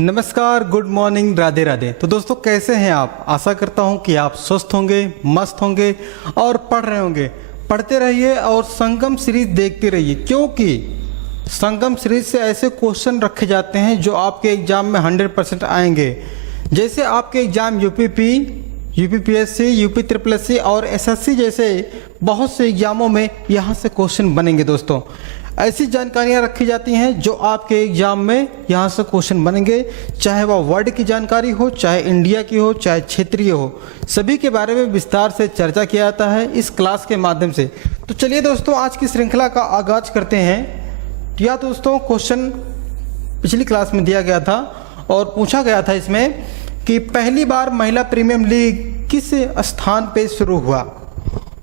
नमस्कार, good morning, Radhe Radhe. तो दोस्तों कैसे हैं आप? आशा करता हूं कि आप स्वस्थ होंगे, मस्त होंगे और पढ़ रहे होंगे। पढ़ते रहिए और संगम सीरीज देखते रहिए, क्योंकि संगम सीरीज से ऐसे क्वेश्चन रखे जाते हैं जो आपके एग्जाम में 100% आएंगे। जैसे आपके exam UPP, UPPSC, UP triple SC और एसएससी जैसे बहुत से एग्जामों में यहाँ से क्वेश्चन बनेंगे। दोस्तों ऐसी जानकारियाँ रखी जाती हैं जो आपके एग्जाम में यहाँ से क्वेश्चन बनेंगे, चाहे वह वर्ल्ड की जानकारी हो, चाहे इंडिया की हो, चाहे क्षेत्रीय हो, सभी के बारे में विस्तार से चर्चा किया जाता है इस क्लास के माध्यम से। तो चलिए दोस्तों आज की श्रृंखला का आगाज करते हैं। यह दोस्तों क्वेश्चन पिछली क्लास में दिया गया था और पूछा गया था इसमें कि पहली बार महिला प्रीमियर लीग किस स्थान पे शुरू हुआ।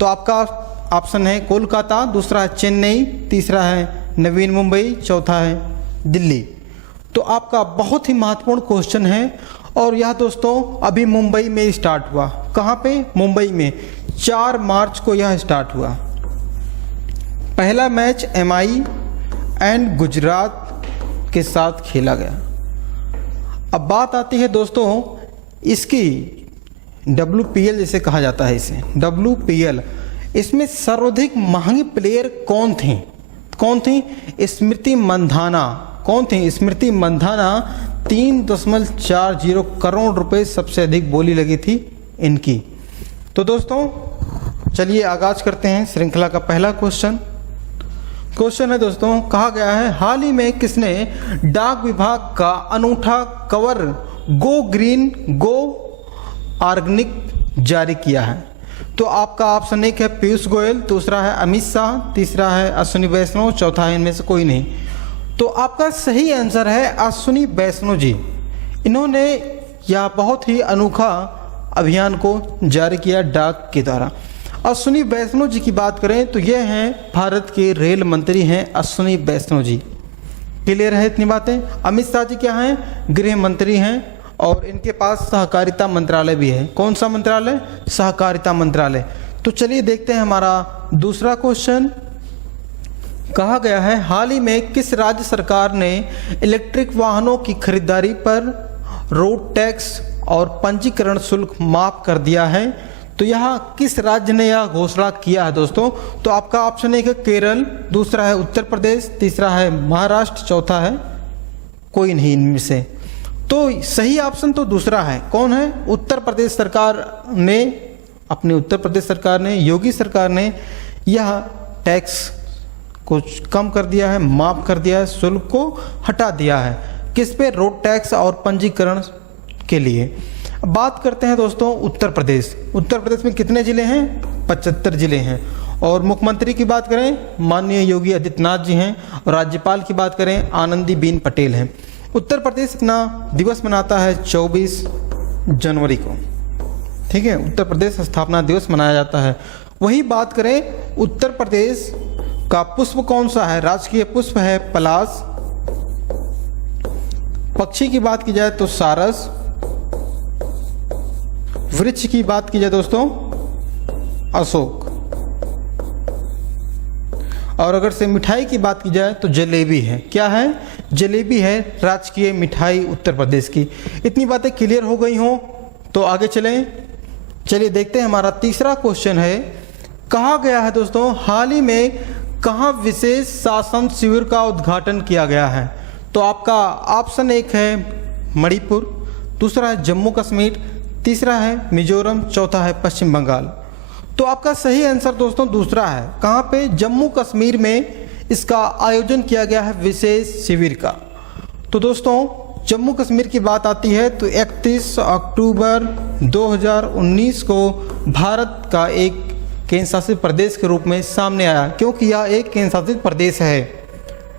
तो आपका ऑप्शन है कोलकाता, दूसरा है चेन्नई, तीसरा है नवीन मुंबई, चौथा है दिल्ली। तो आपका बहुत ही महत्वपूर्ण क्वेश्चन है और यह दोस्तों अभी मुंबई में स्टार्ट हुआ। कहाँ पे? मुंबई में 4 मार्च को यह स्टार्ट हुआ। पहला मैच एमआई एंड गुजरात के साथ खेला गया। अब बात आती है दोस्तों इसकी WPL जिसे कहा जाता है, इसे WPL, इसमें सर्वाधिक महंगी प्लेयर कौन थी? स्मृति मंधाना। कौन थी? स्मृति मंधाना। 3.40 करोड़ रुपए सबसे अधिक बोली लगी थी इनकी। तो दोस्तों चलिए आगाज करते हैं श्रृंखला का पहला क्वेश्चन है दोस्तों, कहा गया है हाल ही में किसने डाक विभाग का अनूठा कवर गो ग्रीन गो ऑर्गेनिक जारी किया है। तो आपका ऑप्शन एक है पीयूष गोयल, दूसरा है अमित शाह, तीसरा है अश्विनी वैष्णव, चौथा है इनमें से कोई नहीं। तो आपका सही आंसर है अश्विनी वैष्णव जी। इन्होंने यह बहुत ही अनोखा अभियान को जारी किया डाक के द्वारा। अश्विनी वैष्णव जी की बात करें तो ये हैं भारत के रेल मंत्री हैं अश्विनी वैष्णव जी। क्लियर है इतनी बातें? अमित शाह जी क्या हैं? गृह मंत्री हैं और इनके पास सहकारिता मंत्रालय भी है। कौन सा मंत्रालय? सहकारिता मंत्रालय। तो चलिए देखते हैं हमारा दूसरा क्वेश्चन। कहा गया है हाल ही में किस राज्य सरकार ने इलेक्ट्रिक वाहनों की खरीदारी पर रोड टैक्स और पंजीकरण शुल्क माफ कर दिया है। तो यह किस राज्य ने यह घोषणा किया है दोस्तों? तो आपका ऑप्शन एक है केरल, दूसरा है उत्तर प्रदेश, तीसरा है महाराष्ट्र, चौथा है कोई नहीं इनमें से। तो सही ऑप्शन तो दूसरा है। कौन है? उत्तर प्रदेश सरकार ने, अपने उत्तर प्रदेश सरकार ने, योगी सरकार ने यह टैक्स को कम कर दिया है, माफ कर दिया है, शुल्क को हटा दिया है। किस पे? रोड टैक्स और पंजीकरण के लिए। अब बात करते हैं दोस्तों उत्तर प्रदेश। उत्तर प्रदेश में कितने जिले हैं? 75 जिले हैं। और मुख्यमंत्री की बात करें माननीय योगी आदित्यनाथ जी हैं और राज्यपाल की बात करें आनंदीबेन पटेल हैं। उत्तर प्रदेश अपना दिवस मनाता है 24 जनवरी को, ठीक है, उत्तर प्रदेश स्थापना दिवस मनाया जाता है। वही बात करें उत्तर प्रदेश का पुष्प कौन सा है? राजकीय पुष्प है पलाश। पक्षी की बात की जाए तो सारस। वृक्ष की बात की जाए दोस्तों अशोक। और अगर से मिठाई की बात की जाए तो जलेबी है। क्या है? जलेबी है राजकीय मिठाई उत्तर प्रदेश की। इतनी बातें क्लियर हो गई हों तो आगे चलिए देखते हैं हमारा तीसरा क्वेश्चन है। कहा गया है दोस्तों हाल ही में कहाँ विशेष शासन शिविर का उद्घाटन किया गया है। तो आपका ऑप्शन एक है मणिपुर, दूसरा है जम्मू कश्मीर, तीसरा है मिजोरम, चौथा है पश्चिम बंगाल। तो आपका सही आंसर दोस्तों दूसरा है। कहाँ पे? जम्मू कश्मीर में इसका आयोजन किया गया है विशेष शिविर का। तो दोस्तों जम्मू कश्मीर की बात आती है तो 31 अक्टूबर 2019 को भारत का एक केंद्र शासित प्रदेश के रूप में सामने आया, क्योंकि यह एक केंद्र शासित प्रदेश है।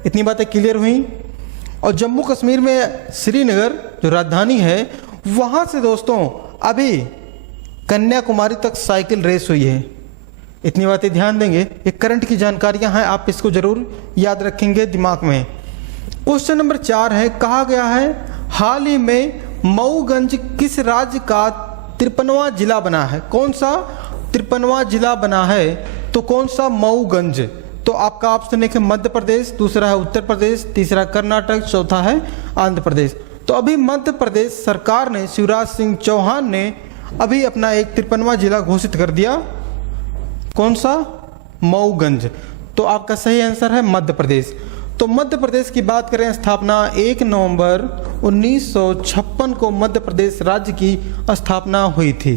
इतनी बातें क्लियर हुई। और जम्मू कश्मीर में श्रीनगर जो राजधानी है वहाँ से दोस्तों अभी कन्याकुमारी तक साइकिल रेस हुई है। इतनी बातें ध्यान देंगे, ये करंट की जानकारियां हैं, आप इसको जरूर याद रखेंगे दिमाग में। क्वेश्चन नंबर 4 है, कहा गया है हाल ही में मऊगंज किस राज्य का 53वां जिला बना है। कौन सा 53वां जिला बना है? तो कौन सा? मऊगंज। तो आपका ऑप्शन एक है मध्य प्रदेश, दूसरा है उत्तर प्रदेश, तीसरा कर्नाटक, चौथा है आंध्र प्रदेश। तो अभी मध्य प्रदेश सरकार ने, शिवराज सिंह चौहान ने अभी अपना एक 53वां जिला घोषित कर दिया। कौन सा? मऊगंज। तो आपका सही आंसर है मध्य प्रदेश। तो मध्य प्रदेश की बात करें, स्थापना 1 नवंबर 1956 को मध्य प्रदेश राज्य की स्थापना हुई थी।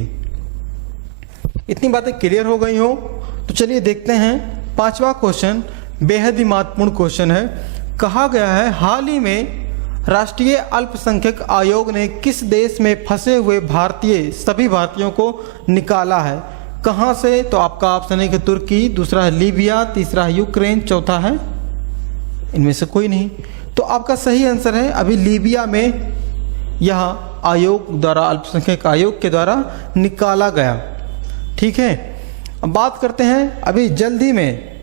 इतनी बातें क्लियर हो गई हो तो चलिए देखते हैं 5वां क्वेश्चन, बेहद ही महत्वपूर्ण क्वेश्चन है। कहा गया है हाल ही में राष्ट्रीय अल्पसंख्यक आयोग ने किस देश में फंसे हुए सभी भारतीयों को निकाला है? कहां से? तो आपका ऑप्शन है कि तुर्की, दूसरा है लीबिया, तीसरा है यूक्रेन, चौथा है इनमें से कोई नहीं। तो आपका सही आंसर है अभी लीबिया में यह आयोग द्वारा, अल्पसंख्यक आयोग के द्वारा निकाला गया। ठीक है, अब बात करते हैं अभी जल्दी में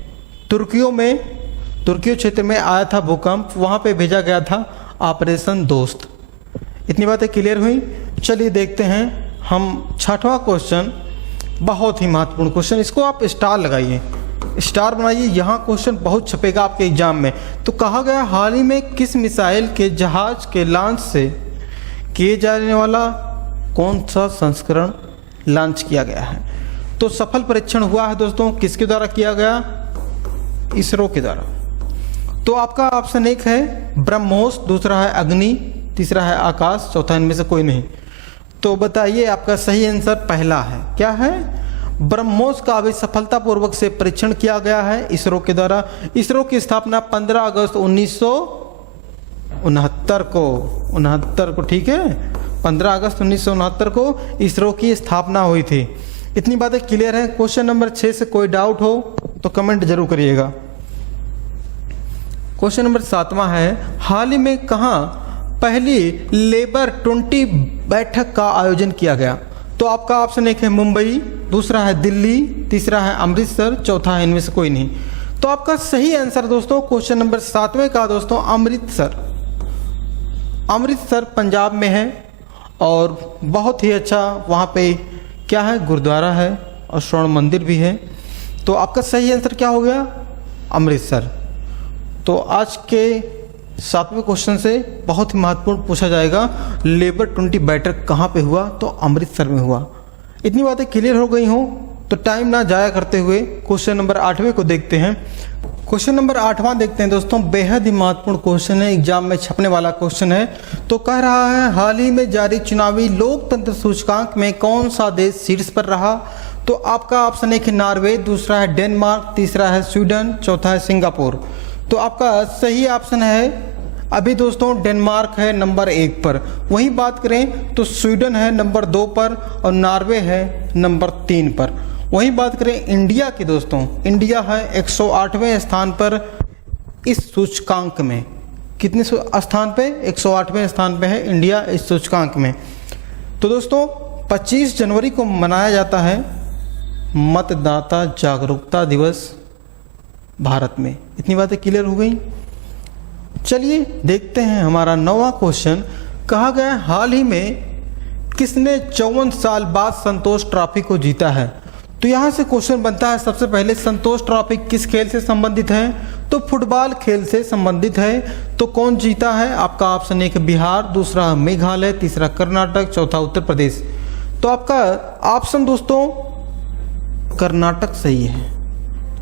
तुर्की क्षेत्र में आया था भूकंप, वहां पे भेजा गया था ऑपरेशन दोस्त। इतनी बातें क्लियर हुई। चलिए देखते हैं हम 6वां क्वेश्चन, बहुत ही महत्वपूर्ण क्वेश्चन, इसको आप स्टार लगाइए, स्टार बनाइए, यहाँ क्वेश्चन बहुत छपेगा आपके एग्जाम में। तो कहा गया हाल ही में किस मिसाइल के जहाज के लॉन्च से किए जाने वाला कौन सा संस्करण लॉन्च किया गया है? तो सफल परीक्षण हुआ है दोस्तों, किसके द्वारा किया गया? इसरो के द्वारा। तो आपका ऑप्शन 1 है ब्रह्मोस, दूसरा है अग्नि, तीसरा है आकाश, चौथा इनमें से कोई नहीं। तो बताइए आपका सही आंसर पहला है। क्या है? ब्रह्मोस का अभी सफलतापूर्वक से परीक्षण किया गया है इसरो के द्वारा। इसरो की स्थापना 15 अगस्त 1969 को, ठीक है, 15 अगस्त 1969 को इसरो की स्थापना हुई थी। इतनी बातें क्लियर है। क्वेश्चन नंबर 6 से कोई डाउट हो तो कमेंट जरूर करिएगा। क्वेश्चन नंबर 7वां है, हाल ही में कहां पहली लेबर 20 बैठक का आयोजन किया गया? तो आपका ऑप्शन 1 है मुंबई, दूसरा है दिल्ली, तीसरा है अमृतसर, चौथा है इनमें से कोई नहीं। तो आपका सही आंसर दोस्तों क्वेश्चन नंबर 7वें का दोस्तों अमृतसर पंजाब में है और बहुत ही अच्छा वहाँ पे क्या है, गुरुद्वारा है और स्वर्ण मंदिर भी है। तो आपका सही आंसर क्या हो गया? अमृतसर। तो आज के 7वें क्वेश्चन से बहुत ही महत्वपूर्ण पूछा जाएगा, लेबर 20 बैठक कहाँ पे हुआ? तो अमृतसर में हुआ। इतनी बातें क्लियर हो गई हों तो टाइम ना जाया करते हुए क्वेश्चन नंबर 8वें को देखते हैं। क्वेश्चन नंबर 8वां देखते हैं दोस्तों, बेहद ही महत्वपूर्ण क्वेश्चन है, एग्जाम में छपने वाला क्वेश्चन है। तो कह रहा है हाल ही में जारी चुनावी लोकतंत्र सूचकांक में कौन सा देश शीर्ष पर रहा? तो आपका ऑप्शन 1 है नॉर्वे, दूसरा है डेनमार्क, तीसरा है स्वीडन, चौथा है सिंगापुर। तो आपका सही ऑप्शन है अभी दोस्तों डेनमार्क है नंबर 1 पर। वहीं बात करें तो स्वीडन है नंबर 2 पर और नॉर्वे है नंबर 3 पर। वहीं बात करें इंडिया की दोस्तों, इंडिया है 108वें स्थान पर इस सूचकांक में। कितने स्थान पे? 108वें स्थान पे है इंडिया इस सूचकांक में। तो दोस्तों 25 जनवरी को मनाया जाता है मतदाता जागरूकता दिवस भारत में। इतनी बातें क्लियर हो गई। चलिए देखते हैं हमारा 9वां क्वेश्चन। कहा गया हाल ही में किसने 54 साल बाद संतोष ट्रॉफी को जीता है? तो यहाँ से क्वेश्चन बनता है सबसे पहले, संतोष ट्रॉफी किस खेल से संबंधित है? तो फुटबॉल खेल से संबंधित है। तो कौन जीता है? आपका ऑप्शन 1 बिहार, दूसरा मेघालय, तीसरा कर्नाटक, चौथा उत्तर प्रदेश। तो आपका ऑप्शन दोस्तों कर्नाटक सही है।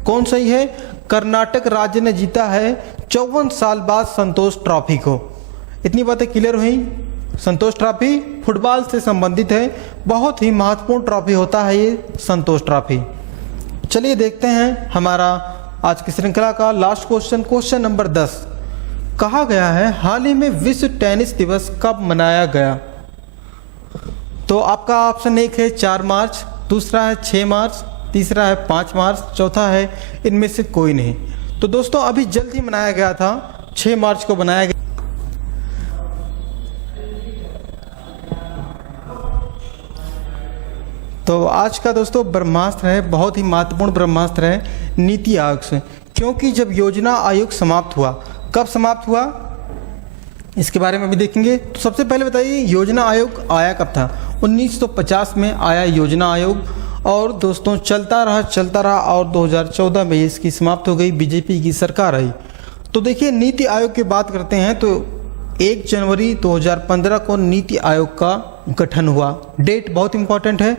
कौन सही है? कर्नाटक राज्य ने जीता है 54 साल बाद संतोष ट्रॉफी को। इतनी बातें क्लियर हुई। संतोष ट्रॉफी फुटबॉल से संबंधित है, बहुत ही महत्वपूर्ण ट्रॉफी होता है ये संतोष ट्रॉफी। चलिए देखते हैं हमारा आज की श्रृंखला का लास्ट क्वेश्चन, क्वेश्चन नंबर 10। कहा गया है हाल ही में विश्व टेनिस दिवस कब मनाया गया? तो आपका ऑप्शन 1 है 4 मार्च, दूसरा है 6 मार्च, तीसरा है 5 मार्च, चौथा है इनमें से कोई नहीं। तो दोस्तों अभी जल्द ही मनाया गया था, 6 मार्च को बनाया गया। तो आज का दोस्तों ब्रह्मास्त्र है, बहुत ही महत्वपूर्ण ब्रह्मास्त्र है नीति आयोग से। क्योंकि जब योजना आयोग समाप्त हुआ, कब समाप्त हुआ इसके बारे में भी देखेंगे। तो सबसे पहले बताइए योजना आयोग आया कब था? 1950 में आया योजना आयोग और दोस्तों चलता रहा और 2014 में इसकी समाप्त हो गई, बीजेपी की सरकार आई। तो देखिए नीति आयोग की बात करते हैं तो 1 जनवरी 2015 को नीति आयोग का गठन हुआ। डेट बहुत इंपॉर्टेंट है।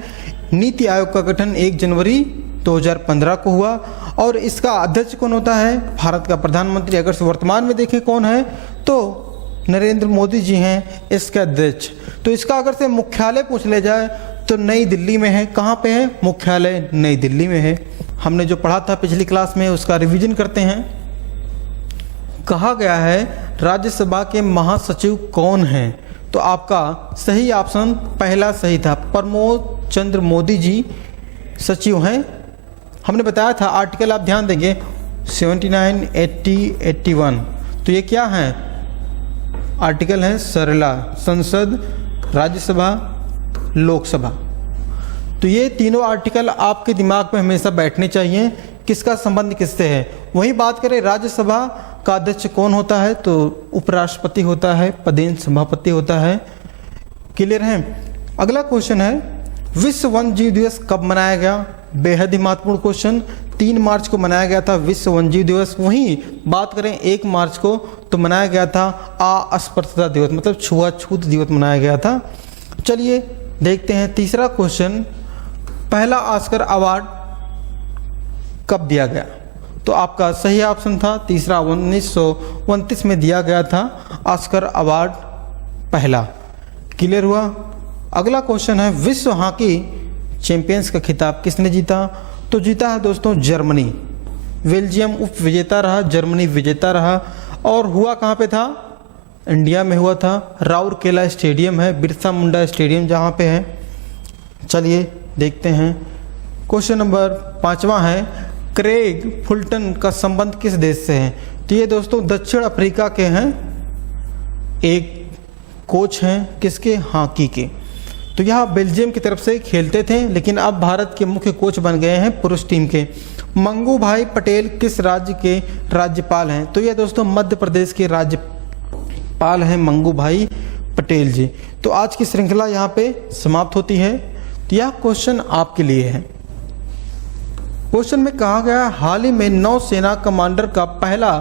नीति आयोग का गठन 1 जनवरी 2015 को हुआ और इसका अध्यक्ष कौन होता है? भारत का प्रधानमंत्री। अगर से वर्तमान में देखें कौन है तो नरेंद्र मोदी जी हैं इसके अध्यक्ष। तो इसका अगर से मुख्यालय पूछ ले जाए तो नई दिल्ली में है। कहाँ पे है? मुख्यालय नई दिल्ली में है। हमने जो पढ़ा था पिछली क्लास में उसका रिवीजन करते हैं। कहा गया है राज्यसभा के महासचिव कौन हैं? तो आपका सही ऑप्शन पहला सही था, प्रमोद चंद्र मोदी जी सचिव हैं। हमने बताया था आर्टिकल आप ध्यान देंगे 79, 80, 81। तो ये क्या है? आर्टिकल है सरला, संसद, राज्यसभा, लोकसभा। तो ये तीनों आर्टिकल आपके दिमाग में हमेशा बैठने चाहिए। किसका संबंध किससे है? वही बात करें राज्यसभा का अध्यक्ष कौन होता है तो उपराष्ट्रपति होता है, पदेन सभापति होता है। क्लियर है? अगला क्वेश्चन है विश्व वन्य जीव दिवस कब मनाया गया? बेहद ही महत्वपूर्ण क्वेश्चन। 3 मार्च को मनाया गया था विश्व वन्य जीव दिवस। वहीं बात करें 1 मार्च को तो मनाया गया था अस्पृश्यता दिवस, मतलब छुआछूत दिवस मनाया गया था। चलिए देखते हैं तीसरा क्वेश्चन, पहला ऑस्कर अवार्ड कब दिया गया? तो आपका सही ऑप्शन था तीसरा, 1929 में दिया गया था ऑस्कर अवार्ड पहला। क्लियर हुआ? अगला क्वेश्चन है विश्व हॉकी चैंपियंस का खिताब किसने जीता? तो जीता है दोस्तों जर्मनी। बेल्जियम उप विजेता रहा, जर्मनी विजेता रहा। और हुआ कहाँ पे था? इंडिया में हुआ था। राउरकेला स्टेडियम है, बिरसा मुंडा स्टेडियम जहाँ पे है। चलिए देखते हैं। क्वेश्चन नंबर 5वां है क्रेग फुलटन का संबंध किस देश से है? तो ये दोस्तों दक्षिण अफ्रीका के हैं, एक कोच हैं किसके? हॉकी के। तो यह बेल्जियम की तरफ से खेलते थे लेकिन अब भारत के मुख्य कोच बन गए हैं पुरुष टीम के। मंगू भाई पटेल किस राज्य के राज्यपाल हैं? तो यह दोस्तों मध्य प्रदेश के राज्यपाल हैं मंगू भाई पटेल जी। तो आज की श्रृंखला यहाँ पे समाप्त होती है। तो यह क्वेश्चन आपके लिए है। क्वेश्चन में कहा गया हाल ही में नौसेना कमांडर का पहला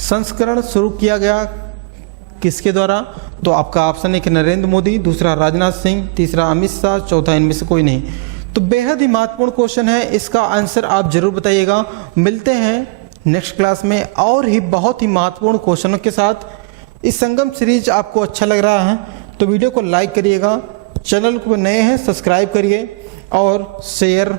संस्करण शुरू किया गया किसके द्वारा? तो आपका ऑप्शन है कि नरेंद्र मोदी, दूसरा राजनाथ सिंह, तीसरा अमित शाह, चौथा इनमें से कोई नहीं। तो बेहद ही महत्वपूर्ण क्वेश्चन है, इसका आंसर आप जरूर बताइएगा। मिलते हैं नेक्स्ट क्लास में और ही बहुत ही महत्वपूर्ण क्वेश्चनों के साथ। इस संगम सीरीज आपको अच्छा लग रहा है तो वीडियो को लाइक करिएगा, चैनल को नए हैं सब्सक्राइब करिए और शेयर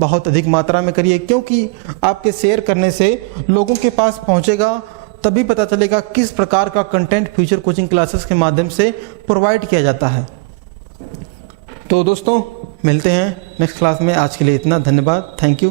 बहुत अधिक मात्रा में करिए, क्योंकि आपके शेयर करने से लोगों के पास पहुंचेगा, तभी पता चलेगा किस प्रकार का कंटेंट फ्यूचर कोचिंग क्लासेस के माध्यम से प्रोवाइड किया जाता है। तो दोस्तों मिलते हैं नेक्स्ट क्लास में। आज के लिए इतना, धन्यवाद, थैंक यू।